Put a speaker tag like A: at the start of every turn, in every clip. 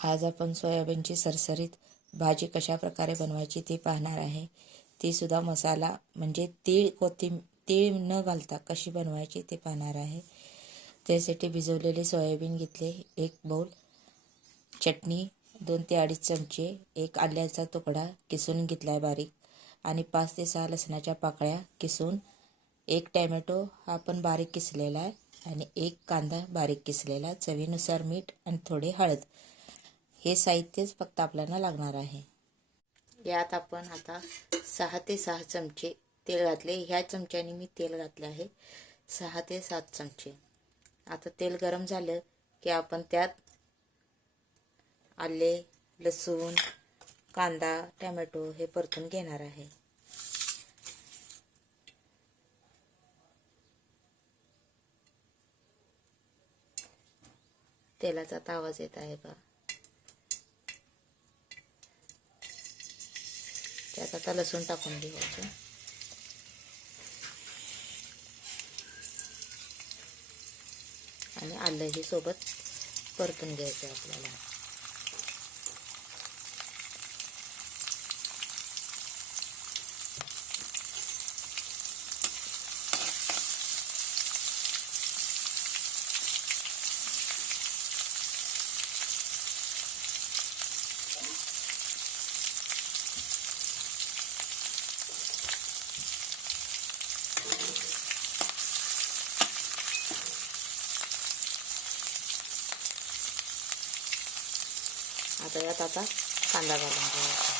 A: आज आपण सोयाबीनची सरसरीत भाजी कशा प्रकारे बनवायची ती पाहणार आहे. ती सुद्धा मसाला म्हणजे तीळ कोथिंब तीळ न घालता कशी बनवायची ते पाहणार आहे. त्यासाठी भिजवलेले सोयाबीन घेतले एक बाउल चटणी दोन ते अडीच चमचे एक आल्याचा तुकडा किसून घेतला आहे बारीक. आणि पाच ते सहा लसणाच्या पाकळ्या किसून एक टॅमॅटो हा पण बारीक किसलेला आहे. आणि एक कांदा बारीक किसलेला चवीनुसार मीठ आणि थोडे हळद. हे साहित्यच फक्त आपल्याला लागणार आहे. यात आपण आता सहा ते सहा चमचे तेल घातले. ह्या चमच्याने मी तेल घातले आहे. सहा ते सात चमचे. आता तेल गरम झालं की आपण त्यात आले लसूण कांदा टॅमॅटो हे परतून घेणार आहे. तेलाचा आता आवाज येत आहे का त्यात आता लसूण टाकून घ्यायचं आणि आलंही सोबत परतून घ्यायचं आपल्याला. आता यात आता कांदा घालून घ्यायचा.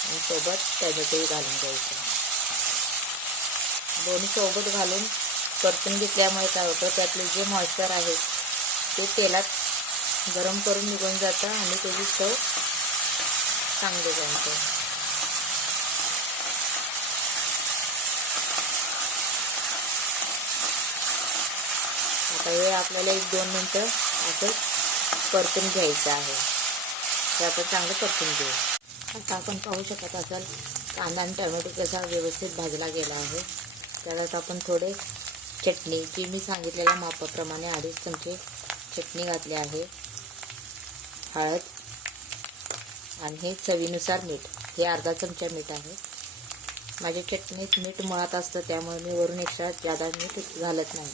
A: आणि सोबत टॅमॅटोही घालून घ्यायचं. दोन्ही सोबत घालून परतून घेतल्यामुळे काय होतं त्यातले जे मॉइश्चर आहे ते तेलात गरम करून निघून जातं आणि त्याची चव चांगली बनते. आता हे आपल्याला एक दोन मिनटं असं परतून घ्यायचं आहे. तर आपण चांगलं परतून घेऊ. आता आपण पाहू शकत असाल कांदा आणि टोमॅटो कसा व्यवस्थित भाजला गेला आहे. त्यात आपण थोडे चटणी जी मी सांगितलेल्या मापाप्रमाणे अडीच चमचे चटणी घातली आहे. हळद आणि हे चवीनुसार मीठ. हे अर्धा चमचा मीठ आहे. माझ्या चटणीत मीठ मुळात असतं त्यामुळे मी वरून एक्स्ट्रा जादा मीठ घालत नाही.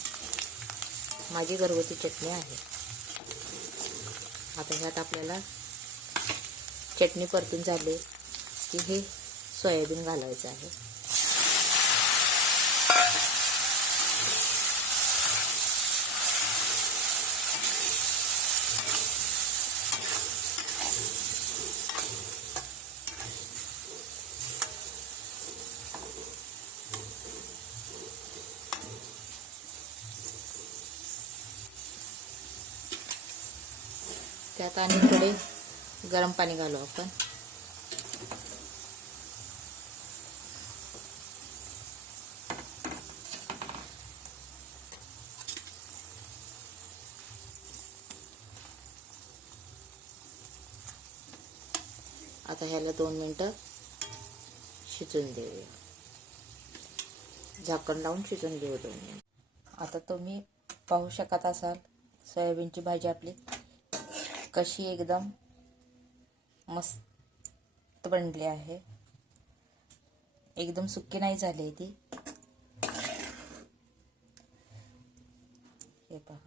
A: माझी घरगुती चटणी आहे. आता ह्यात आपल्याला चटणी परतून झाली की हे सोयाबीन घालायचं आहे. त्यात आणि थोडे गरम पाणी घालू आपण. आता ह्याला दोन मिनटं शिजून देऊया. झाकण लावून शिजून घेऊ दोन मिनिट. आता तुम्ही पाहू शकत असाल सोयाबीनची भाजी आपली. कशी एकदम मस्त बनली आहे. एकदम सुकी नाही झाली ती. हे पहा.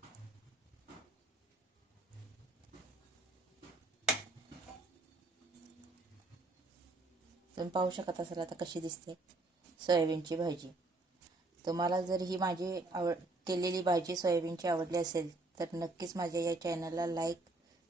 A: तुम्ही पाहू शकत असाल आता कशी दिसते सोयाबीनची भाजी. तुम्हाला जर ही माझी आवड केलेली भाजी सोयाबीनची आवडली असेल तर नक्कीच माझ्या या चॅनलला लाईक